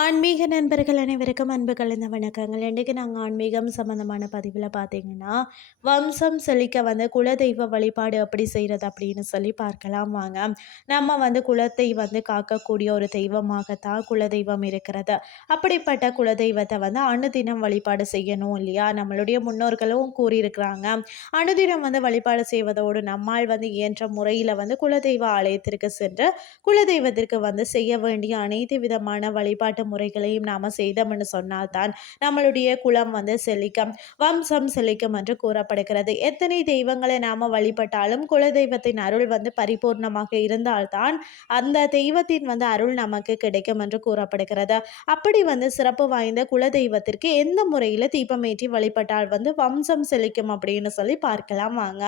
ஆன்மீக நண்பர்கள் அனைவருக்கும் அன்பு கலந்த வணக்கங்கள். இன்றைக்கு நாங்கள் ஆன்மீகம் சம்மந்தமான பதிவில் பார்த்தீங்கன்னா வம்சம் செழிக்க வந்து குலதெய்வ வழிபாடு எப்படி செய்கிறது அப்படின்னு சொல்லி பார்க்கலாம் வாங்க. நம்ம வந்து குலத்தை வந்து காக்கக்கூடிய ஒரு தெய்வமாகத்தான் குலதெய்வம் இருக்கிறது. அப்படிப்பட்ட குலதெய்வத்தை வந்து அணுதினம் வழிபாடு செய்யணும் இல்லையா? நம்மளுடைய முன்னோர்களும் கூறியிருக்கிறாங்க. அணுதினம் வந்து வழிபாடு செய்வதோடு நம்மால் வந்து இயன்ற முறையில் வந்து குலதெய்வ ஆலயத்திற்கு சென்று குலதெய்வத்திற்கு வந்து செய்ய வேண்டிய அனைத்து விதமான வழிபாட்டு முறைகளையும் நாம் செய்தோம்னு சொன்னால்தான் நம்மளுடைய குலம் வந்து செழிக்கும். வம்சம் செழிக்கும் என்று கூறப்படுகிறது. எத்தனை தெய்வங்களை நாம் வழிபட்டாலும் குலதெய்வத்தின் அருள் வந்து பரிபூர்ணமாக இருந்தால்தான் அந்த தெய்வத்தின் வந்து அருள் நமக்கு கிடைக்கும் என்று கூறப்படுகிறது. அப்படி வந்து சிறப்பு வாய்ந்த குல தெய்வத்திற்கு எந்த முறையில் தீபமேற்றி வழிபட்டால் வந்து வம்சம் செழிக்கும் அப்படின்னு சொல்லி பார்க்கலாம் வாங்க.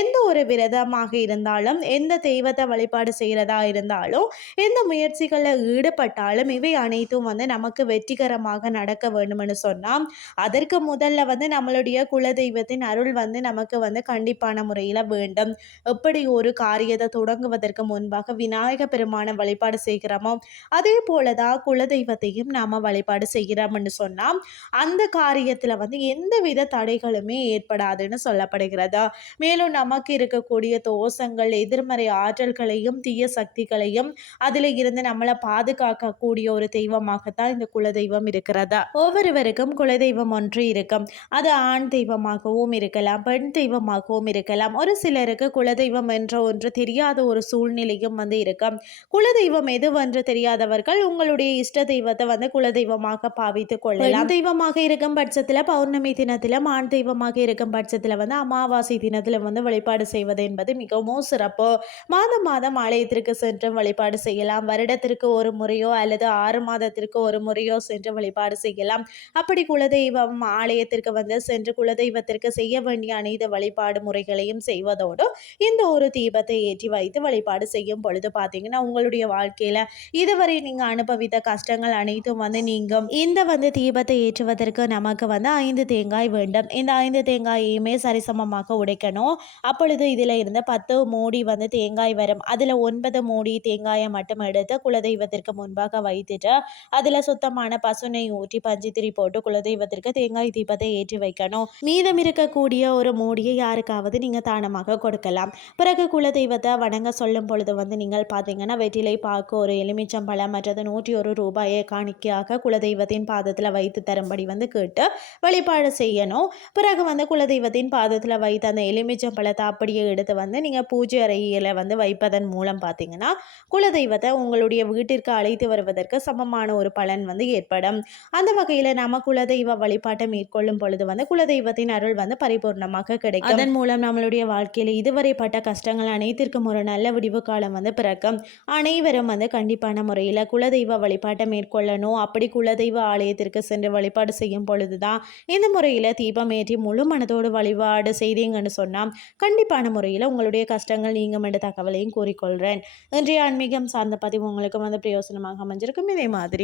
எந்த ஒரு விரதமாக இருந்தாலும் எந்த தெய்வத்தை வழிபாடு செய்கிறதா இருந்தாலும் எந்த முயற்சிகளில் ஈடுபட்டாலும் இவை அனைத்தும் அனைத்தும் வந்து நமக்கு வெற்றிகரமாக நடக்க வேண்டும்னு சொன்னால் அதற்கு முதல்ல வந்து நம்மளுடைய குலதெய்வத்தின் அருள் வந்து நமக்கு வந்து கண்டிப்பான முறையில் வேண்டும். எப்படி ஒரு காரியத்தை தொடங்குவதற்கு முன்பாக விநாயக பெருமான வழிபாடு செய்கிறோமோ அதே போல தான் குலதெய்வத்தையும் நாம் வழிபாடு செய்கிறோம்னு சொன்னால் அந்த காரியத்தில் வந்து எந்த வித தடைகளுமே ஏற்படாதுன்னு சொல்லப்படுகிறது. மேலும் நமக்கு இருக்கக்கூடிய தோஷங்கள் எதிர்மறை ஆற்றல்களையும் தீய சக்திகளையும் அதில் இருந்து நம்மளை பாதுகாக்கக்கூடிய ஒரு தெய்வம் தெய்வமாகத்தான் இந்த குலதெய்வம் இருக்கிறதா? ஒவ்வொருவருக்கும் குலதெய்வம் ஒன்று இருக்கும். அது ஆண் தெய்வமாகவும் இருக்கலாம் பெண் தெய்வமாகவும் இருக்கலாம். ஒரு சிலருக்கு குலதெய்வம் என்ற ஒன்று தெரியாத ஒரு சூழ்நிலையும் வந்து இருக்கும். குலதெய்வம் எதுவென்று தெரியாதவர்கள் உங்களுடைய இஷ்ட தெய்வத்தை வந்து குலதெய்வமாக பாவித்து கொள்ளலாம். தெய்வமாக இருக்கும் பட்சத்தில் பௌர்ணமி தினத்திலும் ஆண் தெய்வமாக இருக்கும் பட்சத்தில் வந்து அமாவாசை தினத்தில் வந்து வழிபாடு செய்வது என்பது மிகவும் சிறப்பு. மாதம் மாதம் ஆலயத்திற்கு சென்று வழிபாடு செய்யலாம். வருடத்திற்கு ஒரு முறையோ அல்லது ஆறு மாத மாதத்திற்கு ஒரு முறையோ சென்று வழிபாடு செய்யலாம். அப்படி குலதெய்வம் ஆலயத்திற்கு வந்து சென்று குலதெய்வத்திற்கு செய்ய வேண்டிய அனைத்து வழிபாடு முறைகளையும் செய்வதோடு இந்த ஒரு தீபத்தை ஏற்றி வைத்து வழிபாடு செய்யும் பொழுது பார்த்தீங்கன்னா உங்களுடைய வாழ்க்கையில் இதுவரை நீங்கள் அனுபவித்த கஷ்டங்கள் அனைத்தும் வந்து நீங்கும். இந்த வந்து தீபத்தை ஏற்றுவதற்கு நமக்கு வந்து ஐந்து தேங்காய் வேண்டும். இந்த ஐந்து தேங்காயையுமே சரிசமமாக உடைக்கணும். அப்பொழுது இதில் இருந்து பத்து மூடி வந்து தேங்காய் வரும். அதில் ஒன்பது மூடி தேங்காயை மட்டும் எடுத்து குலதெய்வத்திற்கு முன்பாக வைத்துட்டு அதில் சுத்தமான பசுனை ஊற்றி பஞ்சித்திரி போட்டு குலதெய்வத்திற்கு தேங்காய் தீபத்தை ஏற்றி வைக்கணும். மீதம் இருக்கக்கூடிய ஒரு மூடியை யாருக்காவது நீங்கள் தானமாக கொடுக்கலாம். பிறகு குலதெய்வத்தை வணங்க சொல்லும் பொழுது வந்து நீங்கள் பார்த்தீங்கன்னா வெற்றிலை பாக்கு ஒரு எலுமிச்சம்பழம் மற்றது நூற்றி ஒரு ரூபாயை காணிக்கையாக குலதெய்வத்தின் பாதத்தில் வைத்து தரும்படி வந்து கேட்டு வழிபாடு செய்யணும். பிறகு வந்து குலதெய்வத்தின் பாதத்தில் வைத்து அந்த எலுமிச்சம்பழத்தை அப்படியே எடுத்து வந்து நீங்கள் பூஜை அறையில் வந்து வைப்பதன் மூலம் பார்த்தீங்கன்னா குலதெய்வத்தை உங்களுடைய வீட்டிற்கு அழைத்து வருவதற்கு சமமான சிறப்பான ஒரு பலன் வந்து ஏற்படும். அந்த வகையில் நம்ம குலதெய்வ வழிபாட்டை மேற்கொள்ளும் பொழுது வந்து குலதெய்வத்தின் அருள் வந்து பரிபூர்ணமாக கிடைக்கும். அதன் மூலம் நம்மளுடைய வாழ்க்கையில் இதுவரை பட்ட கஷ்டங்கள் அனைத்திற்கும் ஒரு நல்ல விடிவு காலம் வந்து பிறக்கும். அனைவரும் வந்து கண்டிப்பான முறையில் குலதெய்வ வழிபாட்டை மேற்கொள்ளணும். அப்படி குலதெய்வ ஆலயத்திற்கு சென்று வழிபாடு செய்யும் பொழுதுதான் இந்த முறையில் தீபம் ஏற்றி முழு மனதோடு வழிபாடு செய்தீங்கன்னு சொன்னால் கண்டிப்பான முறையில் உங்களுடைய கஷ்டங்கள் நீங்கும் என்ற தகவலையும் கூறிக்கொள்கிறேன் இன்றைய ஆன்மீகம் சார்ந்த பதிவு உங்களுக்கு வந்து பிரயோசனமாக அமைஞ்சிருக்கும். இதே மாதிரி